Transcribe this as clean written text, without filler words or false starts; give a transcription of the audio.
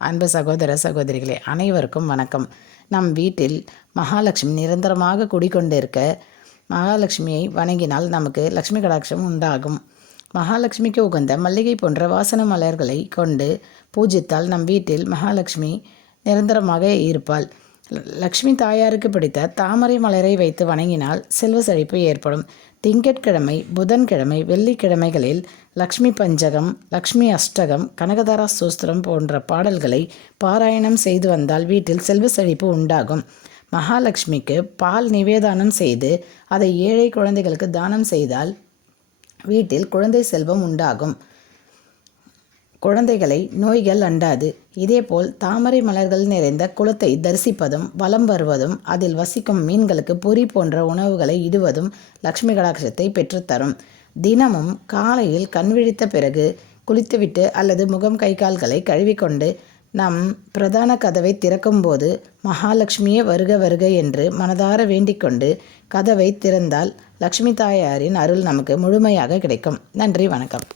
அன்பு சகோதர சகோதரிகளே அனைவருக்கும் வணக்கம். நம் வீட்டில் மகாலட்சுமி நிரந்தரமாக குடிக்கொண்டிருக்க மகாலட்சுமியை வணங்கினால் நமக்கு லக்ஷ்மி கடாட்சம் உண்டாகும். மகாலட்சுமிக்கு உகந்த மல்லிகை போன்ற வாசன மலர்களை கொண்டு பூஜித்தால் நம் வீட்டில் மகாலட்சுமி நிரந்தரமாக இருப்பாள். லக்ஷ்மி தாயாருக்கு பிடித்த தாமரை மலரை வைத்து வணங்கினால் செல்வ செழிப்பு ஏற்படும். திங்கட்கிழமை, புதன்கிழமை, வெள்ளிக்கிழமைகளில் லக்ஷ்மி பஞ்சகம், லக்ஷ்மி அஷ்டகம், கனகதாரா சூஸ்திரம் போன்ற பாடல்களை பாராயணம் செய்து வந்தால் வீட்டில் செல்வ செழிப்பு உண்டாகும். மகாலட்சுமிக்கு பால் நிவேதானம் செய்து அதை ஏழை குழந்தைகளுக்கு தானம் செய்தால் வீட்டில் குழந்தை செல்வம் உண்டாகும். குழந்தைகளை நோய்கள் அண்டாது. இதேபோல் தாமரை மலர்கள் நிறைந்த குளத்தை தரிசிப்பதும் வலம் வருவதும் அதில் வசிக்கும் மீன்களுக்கு பொறி போன்ற உணவுகளை இடுவதும் லக்ஷ்மி கடாட்சத்தை பெற்றுத்தரும். தினமும் காலையில் கண் விழித்த பிறகு குளித்துவிட்டு அல்லது முகம் கை கால்களை கழுவிக்கொண்டு நம் பிரதான கதவை திறக்கும்போது மகாலட்சுமியே வருக வருக என்று மனதார வேண்டிக்கொண்டு கதவை திறந்தால் லக்ஷ்மி தாயாரின் அருள் நமக்கு முழுமையாக கிடைக்கும். நன்றி, வணக்கம்.